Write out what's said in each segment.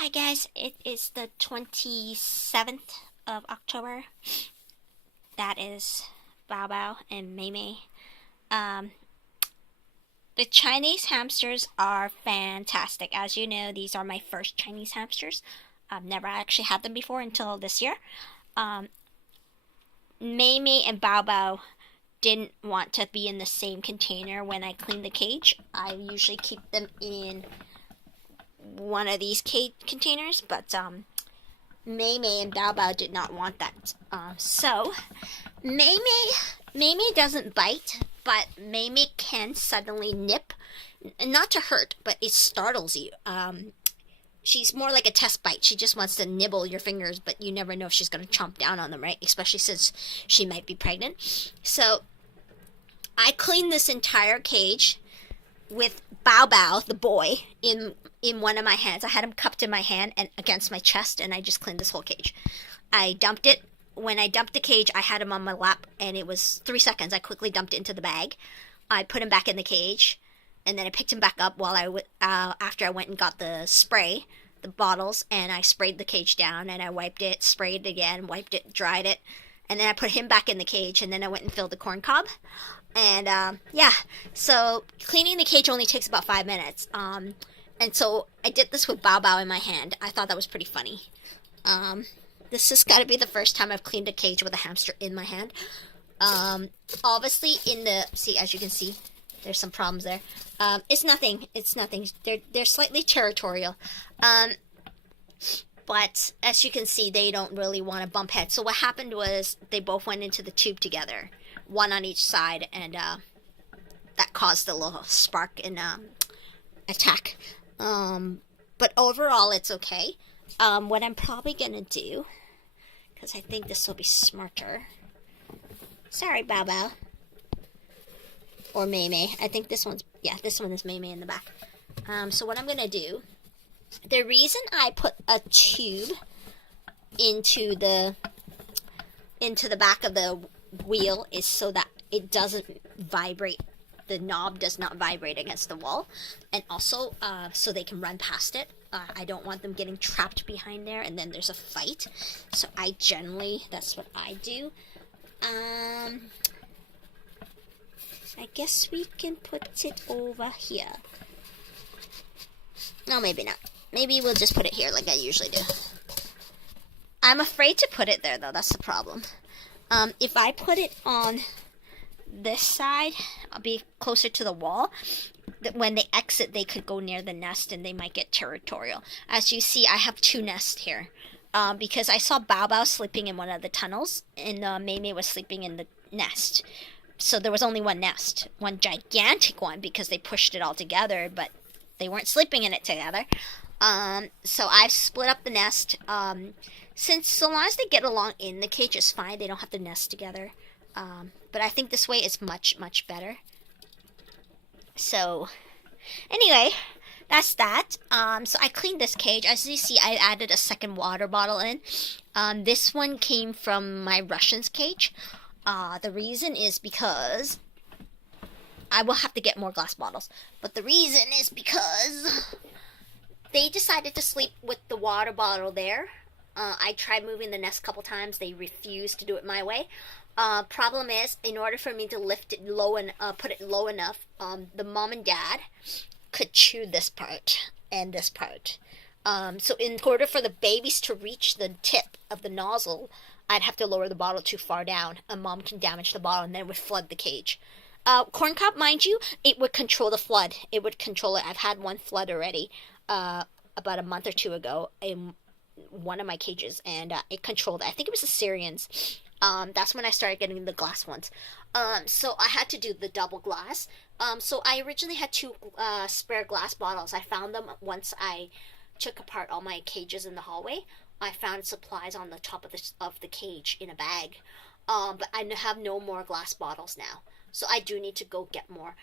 Hi guys, it is the 27th of October. That is Bao Bao and Mei Mei. Um, the Chinese hamsters are fantastic. As you know, these are my first Chinese hamsters. I've never actually had them before until this year. Um, Mei Mei and Bao Bao didn't want to be in the same container when I clean the cage. I usually keep them in one of these cage containers, but Mei Mei and Bao Bao did not want that. So Mei Mei doesn't bite, but Mei Mei can suddenly nip, not to hurt, but it startles you. She's more like a test bite. She just wants to nibble your fingers, but you never know if she's going to chomp down on them, right? Especially since she might be pregnant. So I cleaned this entire cage with Bao Bao, the boy, in one of my hands. I had him cupped in my hand and against my chest, and I just cleaned this whole cage. I dumped it. When I dumped the cage, I had him on my lap, and it was 3 seconds. I quickly dumped it into the bag. I put him back in the cage, and then I picked him back up after I went and got the spray, the bottles, and I sprayed the cage down, and I wiped it, sprayed it again, wiped it, dried it, and then I put him back in the cage, and then I went and filled the corn cob. And yeah, so cleaning the cage only takes about 5 minutes. And so I did this with Bao Bao in my hand. I thought that was pretty funny. This has got to be the first time I've cleaned a cage with a hamster in my hand. Obviously, as you can see, there's some problems there. It's nothing. It's nothing. They're slightly territorial. But as you can see, they don't really want to bump heads. So what happened was they both went into the tube together, one on each side, and that caused a little spark and attack. But overall, it's okay. What I'm probably gonna do, because I think this will be smarter. Sorry, Bao Bao. Or Mei Mei. I think this one is Mei Mei in the back. So what I'm gonna do, the reason I put a tube into the back of the wheel is so that it doesn't vibrate. The knob does not vibrate against the wall, and also so they can run past it. I don't want them getting trapped behind there and then there's a fight. So that's what I do. I guess we can put it over here. No, maybe not. Maybe we'll just put it here like I usually do. I'm afraid to put it there though, that's the problem. If I put it on this side, I'll be closer to the wall. When they exit, they could go near the nest and they might get territorial. As you see, I have two nests here. Because I saw Bao Bao sleeping in one of the tunnels, and Mei Mei was sleeping in the nest. So there was only one nest, one gigantic one, because they pushed it all together, but they weren't sleeping in it together. So I've split up the nest. Since so long as they get along in the cage, it's fine. They don't have to nest together. But I think this way is much, much better. So, anyway, that's that. So I cleaned this cage. As you see, I added a second water bottle in. This one came from my Russian's cage. The reason is because I will have to get more glass bottles. But the reason is because they decided to sleep with the water bottle there. I tried moving the nest a couple times. They refused to do it my way. Problem is, in order for me to lift it low and put it low enough, the mom and dad could chew this part and this part. So in order for the babies to reach the tip of the nozzle, I'd have to lower the bottle too far down. A mom can damage the bottle and then it would flood the cage. Corn cob, mind you, it would control the flood. It would control it. I've had one flood already about a month or two ago in one of my cages, and it controlled it. I think it was the Syrians. That's when I started getting the glass ones. So I had to do the double glass. So I originally had two spare glass bottles. I found them once I took apart all my cages in the hallway. I found supplies on the top of the cage in a bag. But I have no more glass bottles now. So I do need to go get more.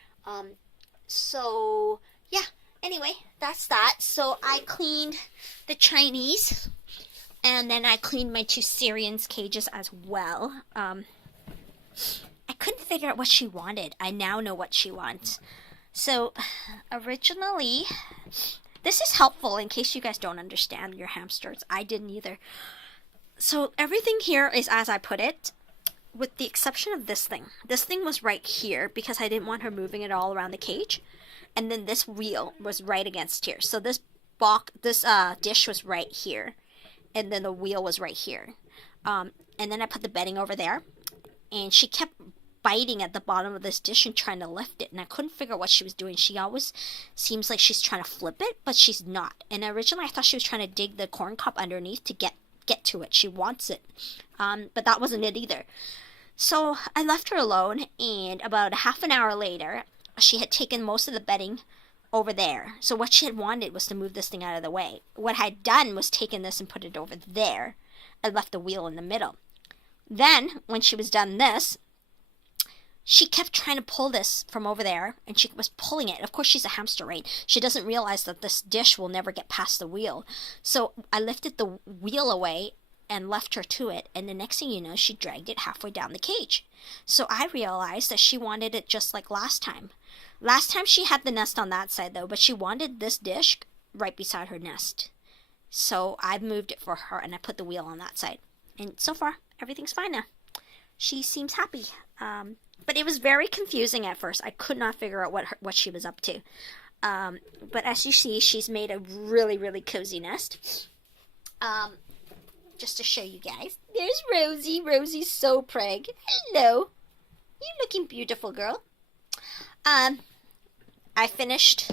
So yeah. Anyway, that's that. So I cleaned the Chinese, and then I cleaned my two Syrians cages as well. I couldn't figure out what she wanted. I now know what she wants. So originally, this is helpful in case you guys don't understand your hamsters. I didn't either. So everything here is as I put it, with the exception of this thing. This thing was right here because I didn't want her moving it all around the cage. And then this wheel was right against here. So this dish was right here. And then the wheel was right here. And then I put the bedding over there. And she kept biting at the bottom of this dish and trying to lift it. And I couldn't figure out what she was doing. She always seems like she's trying to flip it, but she's not. And originally I thought she was trying to dig the corn cob underneath to get to it. She wants it. But that wasn't it either. So I left her alone, and about a half an hour later, she had taken most of the bedding over there. So what she had wanted was to move this thing out of the way. What I'd done was taken this and put it over there and left the wheel in the middle. Then, when she was done this, she kept trying to pull this from over there, and she was pulling it. Of course, she's a hamster, right? She doesn't realize that this dish will never get past the wheel. So I lifted the wheel away and left her to it, and the next thing you know, she dragged it halfway down the cage. So I realized that she wanted it just like last time. Last time she had the nest on that side though, but she wanted this dish right beside her nest. So I moved it for her, and I put the wheel on that side. And so far, everything's fine now. She seems happy. But it was very confusing at first. I could not figure out what she was up to. But as you see, she's made a really, really cozy nest. Just to show you guys. There's Rosie. Rosie's so preg. Hello. You looking beautiful, girl. I finished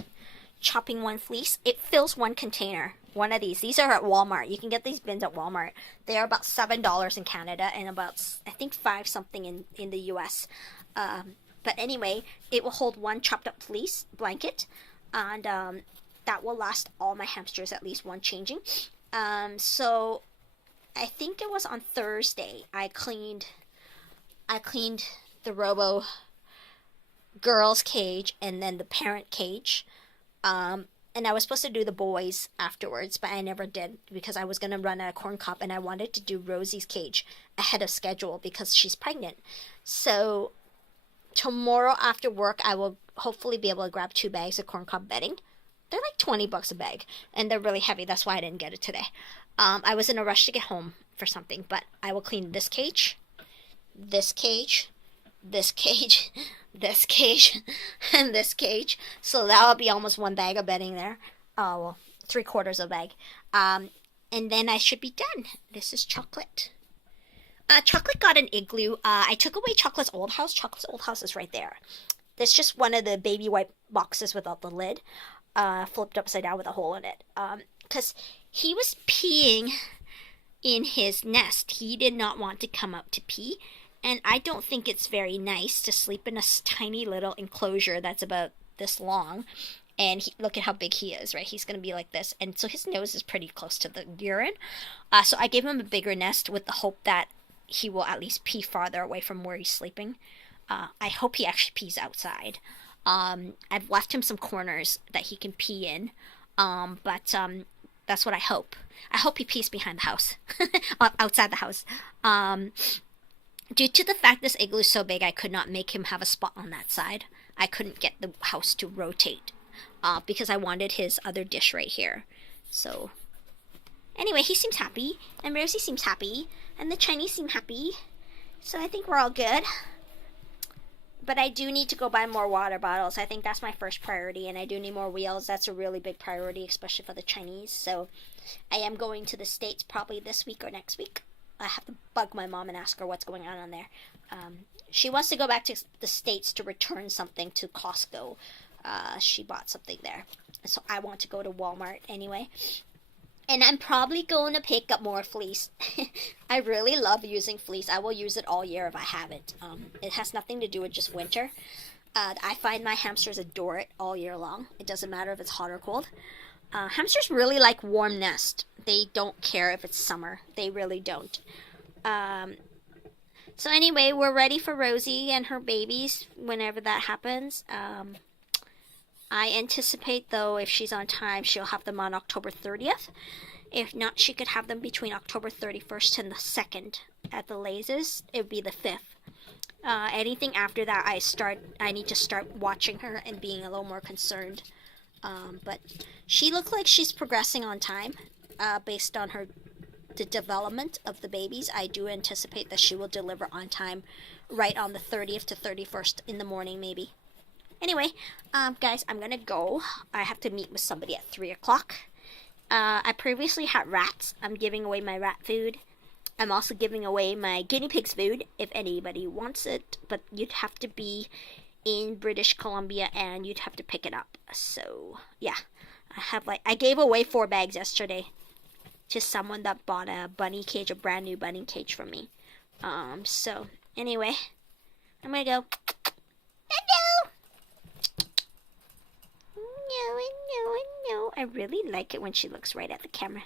chopping one fleece. It fills one container. One of these. These are at Walmart. You can get these bins at Walmart. They are about $7 in Canada and about, I think, $5 something in the US. But anyway, it will hold one chopped up fleece blanket. And that will last all my hamsters at least one changing. So I think it was on Thursday I cleaned the Robo girls cage and then the parent cage. And I was supposed to do the boys afterwards, but I never did because I was going to run out of corn cob, and I wanted to do Rosie's cage ahead of schedule because she's pregnant. So tomorrow after work, I will hopefully be able to grab 2 bags of corn cob bedding. They're like $20 a bag, and they're really heavy. That's why I didn't get it today. I was in a rush to get home for something, but I will clean this cage, this cage, this cage, this cage, and this cage. So that'll be almost 1 bag of bedding there. Well, 3/4 of a bag. And then I should be done. This is Chocolate. Chocolate got an igloo. I took away Chocolate's old house. Chocolate's old house is right there. There's just one of the baby wipe boxes without the lid. Flipped upside down with a hole in it. Because he was peeing in his nest. He did not want to come up to pee. And I don't think it's very nice to sleep in a tiny little enclosure that's about this long. And look at how big he is, right? He's going to be like this. And so his nose is pretty close to the urine. So I gave him a bigger nest with the hope that he will at least pee farther away from where he's sleeping. I hope he actually pees outside. I've left him some corners that he can pee in. But that's what I hope. I hope he pees behind the house. Outside the house. Due to the fact this igloo is so big, I could not make him have a spot on that side. I couldn't get the house to rotate because I wanted his other dish right here. So, anyway, he seems happy, and Rosie seems happy, and the Chinese seem happy. So I think we're all good. But I do need to go buy more water bottles. I think that's my first priority, and I do need more wheels. That's a really big priority, especially for the Chinese. So I am going to the States probably this week or next week. I have to bug my mom and ask her what's going on there. She wants to go back to the States to return something to Costco. She bought something there. So I want to go to Walmart anyway. And I'm probably going to pick up more fleece. I really love using fleece. I will use it all year if I have it. It has nothing to do with just winter. I find my hamsters adore it all year long. It doesn't matter if it's hot or cold. Hamsters really like warm nest. They don't care if it's summer. They really don't. So anyway, we're ready for Rosie and her babies whenever that happens. I anticipate, though, if she's on time, she'll have them on October 30th. If not, she could have them between October 31st and the 2nd. At the latest, it would be the 5th. Anything after that, I need to start watching her and being a little more concerned. But she looked like she's progressing on time, based on the development of the babies. I do anticipate that she will deliver on time, right on the 30th to 31st in the morning, maybe. Anyway, guys, I'm gonna go. I have to meet with somebody at 3 o'clock. I previously had rats. I'm giving away my rat food. I'm also giving away my guinea pig's food if anybody wants it, but you'd have to be in British Columbia and you'd have to pick it up. So, yeah. I gave away 4 bags yesterday to someone that bought a bunny cage, a brand new bunny cage from me. So anyway, I'm gonna go. Hello. No. I really like it when she looks right at the camera.